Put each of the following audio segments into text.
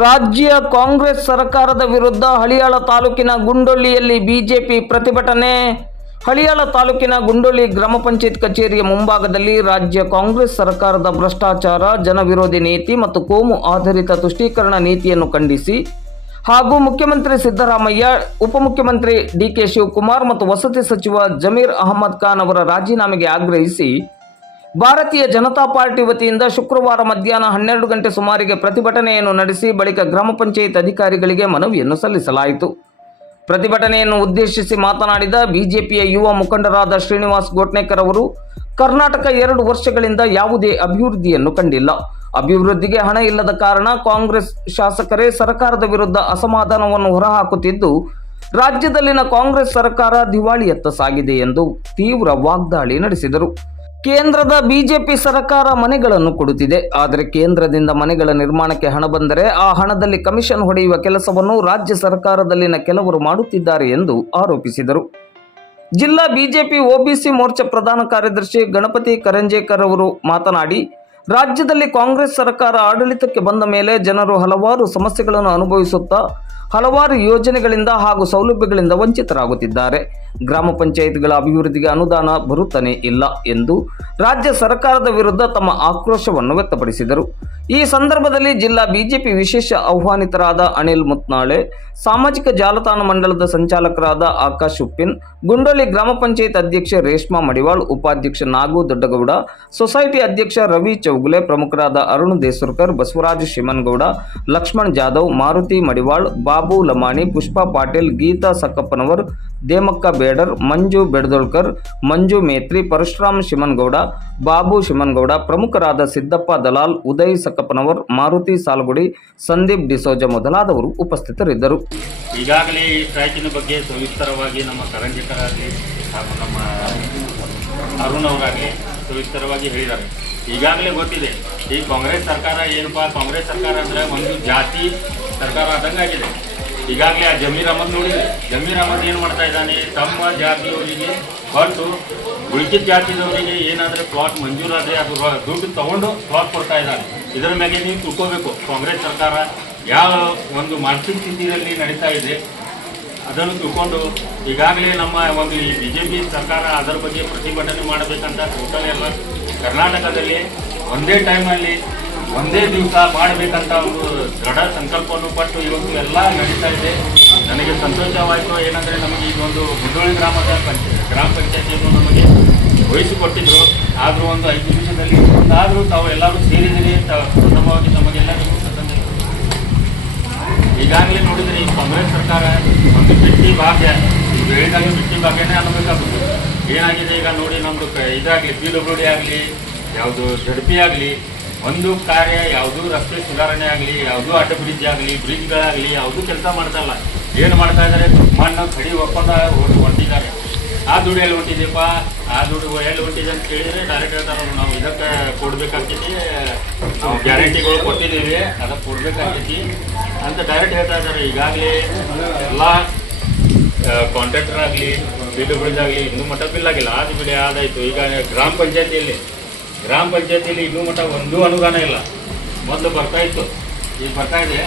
ರಾಜ್ಯ ಕಾಂಗ್ರೆಸ್ ಸರ್ಕಾರದ ವಿರುದ್ಧ ಹಳಿಯಾಳ ತಾಲೂಕಿನ ಗುಂಡೊಳ್ಳಿಯಲ್ಲಿ ಬಿಜೆಪಿ ಪ್ರತಿಭಟನೆ. ಹಳಿಯಾಳ ತಾಲೂಕಿನ ಗುಂಡೊಳ್ಳಿ ಗ್ರಾಮ ಪಂಚಾಯತ್ ಕಚೇರಿಯ ಮುಂಭಾಗದಲ್ಲಿ ರಾಜ್ಯ ಕಾಂಗ್ರೆಸ್ ಸರ್ಕಾರದ ಭ್ರಷ್ಟಾಚಾರ, ಜನವಿರೋಧಿ ನೀತಿ ಮತ್ತು ಕೋಮು ಆಧಾರಿತ ತುಷ್ಟೀಕರಣ ನೀತಿಯನ್ನು ಖಂಡಿಸಿ ಹಾಗೂ ಮುಖ್ಯಮಂತ್ರಿ ಸಿದ್ದರಾಮಯ್ಯ, ಉಪಮುಖ್ಯಮಂತ್ರಿ ಡಿಕೆ ಶಿವಕುಮಾರ್ ಮತ್ತು ವಸತಿ ಸಚಿವ ಜಮೀರ್ ಅಹಮದ್ ಖಾನ್ ಅವರ ರಾಜೀನಾಮೆಗೆ ಆಗ್ರಹಿಸಿ ಭಾರತೀಯ ಜನತಾ ಪಾರ್ಟಿ ವತಿಯಿಂದ ಶುಕ್ರವಾರ ಮಧ್ಯಾಹ್ನ ಹನ್ನೆರಡು ಗಂಟೆ ಸುಮಾರಿಗೆ ಪ್ರತಿಭಟನೆಯನ್ನು ನಡೆಸಿ ಬಳಿಕ ಗ್ರಾಮ ಪಂಚಾಯತ್ ಅಧಿಕಾರಿಗಳಿಗೆ ಮನವಿಯನ್ನು ಸಲ್ಲಿಸಲಾಯಿತು. ಪ್ರತಿಭಟನೆಯನ್ನು ಉದ್ದೇಶಿಸಿ ಮಾತನಾಡಿದ ಬಿಜೆಪಿಯ ಯುವ ಮುಖಂಡರಾದ ಶ್ರೀನಿವಾಸ್ ಗೋಟ್ನೇಕರ್ ಅವರು, ಕರ್ನಾಟಕ ಎರಡು ವರ್ಷಗಳಿಂದ ಯಾವುದೇ ಅಭಿವೃದ್ಧಿಯನ್ನು ಕಂಡಿಲ್ಲ. ಅಭಿವೃದ್ಧಿಗೆ ಹಣ ಇಲ್ಲದ ಕಾರಣ ಕಾಂಗ್ರೆಸ್ ಶಾಸಕರೇ ಸರ್ಕಾರದ ವಿರುದ್ಧ ಅಸಮಾಧಾನವನ್ನು ಹೊರಹಾಕುತ್ತಿದ್ದು, ರಾಜ್ಯದಲ್ಲಿನ ಕಾಂಗ್ರೆಸ್ ಸರ್ಕಾರ ದಿವಾಳಿಯತ್ತ ಸಾಗಿದೆ ಎಂದು ತೀವ್ರ ವಾಗ್ದಾಳಿ ನಡೆಸಿದರು. ಕೇಂದ್ರದ ಬಿಜೆಪಿ ಸರ್ಕಾರ ಮನೆಗಳನ್ನು ಕೊಡುತ್ತಿದೆ. ಆದರೆ ಕೇಂದ್ರದಿಂದ ಮನೆಗಳ ನಿರ್ಮಾಣಕ್ಕೆ ಹಣ ಬಂದರೆ ಆ ಹಣದಲ್ಲಿ ಕಮಿಷನ್ ಹೊಡೆಯುವ ಕೆಲಸವನ್ನು ರಾಜ್ಯ ಸರ್ಕಾರದಲ್ಲಿನ ಕೆಲವರು ಮಾಡುತ್ತಿದ್ದಾರೆ ಎಂದು ಆರೋಪಿಸಿದರು. ಜಿಲ್ಲಾ ಬಿಜೆಪಿ ಒಬಿಸಿ ಮೋರ್ಚಾ ಪ್ರಧಾನ ಕಾರ್ಯದರ್ಶಿ ಗಣಪತಿ ಕರಂಜೇಕರ್ ಅವರು ಮಾತನಾಡಿ ರಾಜ್ಯದಲ್ಲಿ ಕಾಂಗ್ರೆಸ್ ಸರ್ಕಾರ ಆಡಳಿತಕ್ಕೆ ಬಂದ ಮೇಲೆ ಜನರು ಹಲವಾರು ಸಮಸ್ಯೆಗಳನ್ನು ಅನುಭವಿಸುತ್ತಾ ಹಲವಾರು ಯೋಜನೆಗಳಿಂದ ಹಾಗೂ ಸೌಲಭ್ಯಗಳಿಂದ ವಂಚಿತರಾಗುತ್ತಿದ್ದಾರೆ. ಗ್ರಾಮ ಪಂಚಾಯತ್ಗಳ ಅಭಿವೃದ್ಧಿಗೆ ಅನುದಾನ ಬರುತ್ತಾನೆ ಇಲ್ಲ ಎಂದು ರಾಜ್ಯ ಸರ್ಕಾರದ ವಿರುದ್ಧ ತಮ್ಮ ಆಕ್ರೋಶವನ್ನು ವ್ಯಕ್ತಪಡಿಸಿದರು. ಈ ಸಂದರ್ಭದಲ್ಲಿ ಜಿಲ್ಲಾ ಬಿಜೆಪಿ ವಿಶೇಷ ಆಹ್ವಾನಿತರಾದ ಅನಿಲ್ ಮುತ್ನಾಳೆ, ಸಾಮಾಜಿಕ ಜಾಲತಾಣ ಮಂಡಲದ ಸಂಚಾಲಕರಾದ ಆಕಾಶ್ ಉಪ್ಪಿನ್, ಗುಂಡೋಲಿ ಗ್ರಾಮ ಪಂಚಾಯತ್ ಅಧ್ಯಕ್ಷ ರೇಷ್ಮಾ ಮಡಿವಾಳ್, ಉಪಾಧ್ಯಕ್ಷ ನಾಗು ದೊಡ್ಡಗೌಡ, ಸೊಸೈಟಿ ಅಧ್ಯಕ್ಷ ರವಿ ಚೌಗುಲೆ, ಪ್ರಮುಖರಾದ ಅರುಣ್ ದೇಸುರ್ಕರ್, ಬಸವರಾಜ್ ಶಿಮನ್ಗೌಡ, ಲಕ್ಷ್ಮಣ್ ಜಾಧವ್, ಮಾರುತಿ ಮಡಿವಾಳ್, ಬಾಬು ಲಮಾಣಿ, ಪುಷ್ಪಾ ಪಾಟೀಲ್, ಗೀತಾ ಸಕ್ಕಪ್ಪನವರ್ ದೇಮಕ್ಕ ಬೇಡರ್, ಮಂಜು ಬೆಡದೋಳ್ಕರ್, ಮಂಜು ಮೇತ್ರಿ, ಪರಶುರಾಮ್ ಶಿಮನ್ಗೌಡ, ಬಾಬು ಶಿಮನ್ಗೌಡ, ಪ್ರಮುಖರಾದ ಸಿದ್ದಪ್ಪ ದಲಾಲ್, ಉದಯ್ ಸಕ್ಕಪ್ಪನವರ್ ಮಾರುತಿ ಸಾಲ್ಗುಡಿ, ಸಂದೀಪ್ ಡಿಸೋಜ ಮೊದಲಾದವರು ಉಪಸ್ಥಿತರಿದ್ದರು. ಈಗಾಗಲೇ ಈ ಸ್ಟ್ರೈಕಿನ ಬಗ್ಗೆ ಸವಿಸ್ತರವಾಗಿ ನಮ್ಮ ಕರಂಜಿಕರಾಗಲಿ ಹಾಗೂ ನಮ್ಮ ಅರುಣ್ ಅವರಾಗಲಿ ಸವಿಸ್ತರವಾಗಿ ಹೇಳಿದ್ದಾರೆ. ಈಗಾಗಲೇ ಗೊತ್ತಿದೆ, ಈ ಕಾಂಗ್ರೆಸ್ ಸರ್ಕಾರ ಏನಪ್ಪ, ಕಾಂಗ್ರೆಸ್ ಸರ್ಕಾರ ಅಂದರೆ ಒಂದು ಜಾತಿ ಸರ್ಕಾರ ಆದಂಗಾಗಿದೆ ಈಗಾಗಲೇ ಆ ಜಮೀರ್ ಅಹಮದ್ ನೋಡಿದೆ ಜಮೀರ್ ಅಹಮದ್ ಏನು ಮಾಡ್ತಾ ಇದ್ದಾನೆ, ತಮ್ಮ ಜಾತಿಯವರಿಗೆ ಹೊರಟು ಉಳಿಕಿದ ಜಾತಿದವರಿಗೆ ಏನಾದರೆ ಪ್ಲಾಟ್ ಮಂಜೂರಾದರೆ ಅದು ದುಡ್ಡು ತಗೊಂಡು ಪ್ಲಾಟ್ ಕೊಡ್ತಾ ಇದ್ದಾರೆ. ಇದರ ಮೇಲೆ ನೀವು ತಿಳ್ಕೋಬೇಕು ಕಾಂಗ್ರೆಸ್ ಸರ್ಕಾರ ಯಾವ ಒಂದು ಮಾನಸಿಕ ಸ್ಥಿತಿಯಲ್ಲಿ ನಡೀತಾ ಇದೆ, ಅದನ್ನು ತಿಳ್ಕೊಂಡು ಈಗಾಗಲೇ ನಮ್ಮ ಒಂದು ಈ ಬಿ ಜೆ ಪಿ ಸರ್ಕಾರ ಅದರ ಬಗ್ಗೆ ಪ್ರತಿಭಟನೆ ಮಾಡಬೇಕಂತ ಟೋಟಲ್ ಎಲ್ಲ ಕರ್ನಾಟಕದಲ್ಲಿ ಒಂದೇ ಟೈಮಲ್ಲಿ ಒಂದೇ ದಿವಸ ಮಾಡಬೇಕಂತ ಒಂದು ದೃಢ ಸಂಕಲ್ಪವನ್ನು ಪಟ್ಟು ಇವತ್ತು ಎಲ್ಲ ನಡೀತಾ ಇದೆ. ನನಗೆ ಸಂತೋಷವಾಯಿತು ಏನಂದರೆ ನಮಗೆ ಒಂದು ಮುದ್ದೋಳಿ ಗ್ರಾಮದ ಪಂಚ ಗ್ರಾಮ ಪಂಚಾಯತಿಯನ್ನು ನಮಗೆ ವಹಿಸಿಕೊಟ್ಟಿದ್ರು. ಆದರೂ ಒಂದು ಐದು ನಿಮಿಷದಲ್ಲಿ ಆದರೂ ತಾವು ಎಲ್ಲರೂ ಸೇರಿದಿರಿ ಪ್ರಥಮವಾಗಿ ನಿಮಗೆ ಕೃತಜ್ಞತೆ. ಈಗಾಗಲೇ ನೋಡಿದರೆ ಈ ಕಾಂಗ್ರೆಸ್ ಸರ್ಕಾರ ಒಂದು ಬಿಟ್ಟಿ ಭಾಗ್ಯ. ಹೇಳಿದಾಗ ಬಿಟ್ಟಿ ಭಾಗ್ಯನೇ ಅನ್ನಬೇಕಾಗುತ್ತೆ. ಏನಾಗಿದೆ ಈಗ ನೋಡಿ ನಮ್ಮದು ಇದಾಗಲಿ ಪಿ ಡಬ್ಲ್ಯೂ ಡಿ ಆಗಲಿ, ಯಾವುದು ಜಡ್ಪಿ ಆಗಲಿ, ಒಂದು ಕಾರ್ಯ ಯಾವುದೂ ರಸ್ತೆ ಸುಧಾರಣೆ ಆಗಲಿ, ಯಾವುದೂ ಅಡ್ಡ ಬ್ರಿಡ್ಜ್ ಆಗಲಿ ಬ್ರಿಡ್ಜ್ಗಳಾಗಲಿ ಯಾವುದೂ ಕೆಲಸ ಮಾಡ್ತಾ ಇಲ್ಲ. ಏನು ಮಾಡ್ತಾ ಇದ್ದಾರೆ? ಮಣ್ಣು ಕಡಿ ಒಪ್ಪಂದ ಹೊಂಟಿದ್ದಾರೆ ಆ ದುಡ್ಡು ಎಲ್ಲಿ ಹೊಂಟಿದೆಯಪ್ಪ? ಆ ದುಡ್ಡು ಎಲ್ಲಿ ಹೊಂಟಿದೆ ಅಂತ ಕೇಳಿದರೆ ಡೈರೆಕ್ಟ್ ಹೇಳ್ತಾರೆ ನಾವು ಇದಕ್ಕೆ ಕೊಡ್ಬೇಕಾಗ್ತೈತಿ, ನಾವು ಗ್ಯಾರಂಟಿಗಳು ಕೊಟ್ಟಿದ್ದೀವಿ, ಅದಕ್ಕೆ ಕೊಡ್ಬೇಕಾಗ್ತೈತಿ ಅಂತ ಡೈರೆಕ್ಟ್ ಹೇಳ್ತಾ ಇದ್ದಾರೆ. ಈಗಾಗಲೇ ಎಲ್ಲ ಕಾಂಟ್ರಾಕ್ಟರ್ ಆಗಲಿ ಬಿ ಆಗಲಿ, ಇನ್ನೂ ಮಟ್ಟ ಬಿಲ್ ಆಗಿಲ್ಲ. ಆದ ಬಿಡಿ ಆದಾಯಿತು. ಈಗ ಗ್ರಾಮ ಪಂಚಾಯತಿಯಲ್ಲಿ ಗ್ರಾಮ ಪಂಚಾಯತಿಯಲ್ಲಿ ಇನ್ನೂ ಮಟ್ಟ ಒಂದೂ ಅನುದಾನ ಇಲ್ಲ. ಮೊದಲು ಬರ್ತಾ ಇತ್ತು. ಈಗ ಬರ್ತಾ ಇದೆ.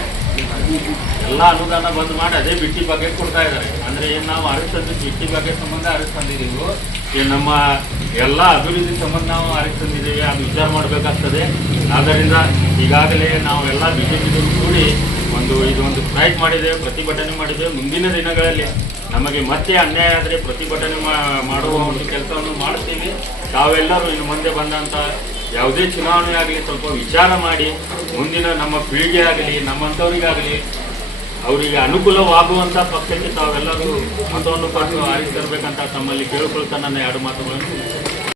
ಎಲ್ಲ ಅನುದಾನ ಬಂದ್ ಮಾಡಿ ಅದೇ ಬಿಟ್ಟಿ ಬಗ್ಗೆ ಕೊಡ್ತಾ ಇದ್ದಾರೆ. ಅಂದ್ರೆ ಏನು ನಾವು ಅರಿಸ್ತಂದ್ರೆ ಬಿಟ್ಟಿ ಬಗ್ಗೆ ಸಂಬಂಧ ಅರಿಸ್ತಂದಿದೀವಿ ಏನ್ ನಮ್ಮ ಎಲ್ಲ ಅಭಿವೃದ್ಧಿ ಸಂಬಂಧ ನಾವು ಅರಿಸ್ತಂದಿದ್ದೀವಿ ಅದು ವಿಚಾರ ಮಾಡಬೇಕಾಗ್ತದೆ. ಆದ್ದರಿಂದ ಈಗಾಗಲೇ ನಾವು ಎಲ್ಲ ಬಿ ಕೂಡಿ ಒಂದು ಇದೊಂದು ಸ್ಟ್ರೈಕ್ ಮಾಡಿದೆ, ಪ್ರತಿಭಟನೆ ಮಾಡಿದೆ. ಮುಂದಿನ ದಿನಗಳಲ್ಲಿ ನಮಗೆ ಮತ್ತೆ ಅನ್ಯಾಯ ಆದರೆ ಪ್ರತಿಭಟನೆ ಮಾಡುವ ಒಂದು ಕೆಲಸವನ್ನು ಮಾಡ್ತೀವಿ. ತಾವೆಲ್ಲರೂ ಇನ್ನು ಮುಂದೆ ಬಂದಂಥ ಯಾವುದೇ ಚುನಾವಣೆ ಆಗಲಿ ಸ್ವಲ್ಪ ವಿಚಾರ ಮಾಡಿ, ಮುಂದಿನ ನಮ್ಮ ಪೀಳಿಗೆ ಆಗಲಿ, ನಮ್ಮಂಥವ್ರಿಗಾಗಲಿ, ಅವರಿಗೆ ಅನುಕೂಲವಾಗುವಂಥ ಪಕ್ಷಕ್ಕೆ ತಾವೆಲ್ಲರೂ ಮತವನ್ನು ಪಡೆದು ಆರಿಸಿ ತರಬೇಕಂತ ತಮ್ಮಲ್ಲಿ ಕೇಳಿಕೊಳ್ತಾ ನನ್ನ ಎರಡು ಮಾತುಗಳನ್ನು